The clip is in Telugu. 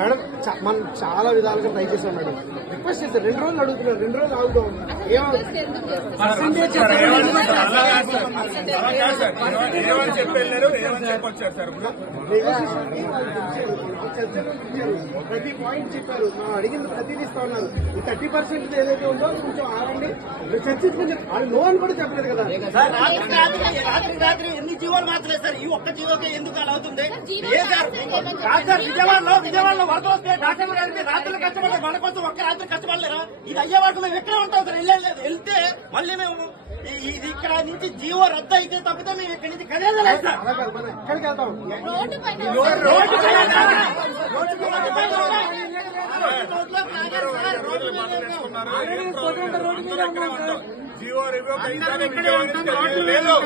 మేడం మనం చాలా విధాలుగా ట్రై చేసాం మేడం. రిక్వెస్ట్ చేశారు 2 రోజులు అడుగుతున్నారు, 2 రోజులు ఆగుతాం. పర్సెంటేజ్ ప్రతి పాయింట్ చెప్పారు, మనం అడిగిన ప్రతిదీ ఇస్తా ఉన్నారు. ఈ 30% ఏదైతే ఉందో కొంచెం ఆగండి, చర్చించుకుని వాళ్ళు నో అని కూడా చెప్పలేదు కదా. రాత్రి ఎన్ని జీవోలు మార్చలేదు సార్, ఈ ఒక్క జీవోకి ఎందుకు అలా అవుతుంది? సార్ విజయవాడలో వరద వస్తే డాక్టర్ గారికి రాత్రులు కష్టపడలేదు, మన కోసం ఒక్క రాత్రి కష్టపడలేరా? ఇది అయ్యే వరకు మేము ఎక్కడే ఉంటాం సార్. వెళ్తే మళ్ళీ మేము ఇది ఇక్కడ నుంచి జీవో రద్దు అయితే తప్పితే మేము ఇక్కడి నుంచి కదేదలేదు సార్. ఎక్కడికి వెళ్తాం? జీవో రివ్యూ లేదు.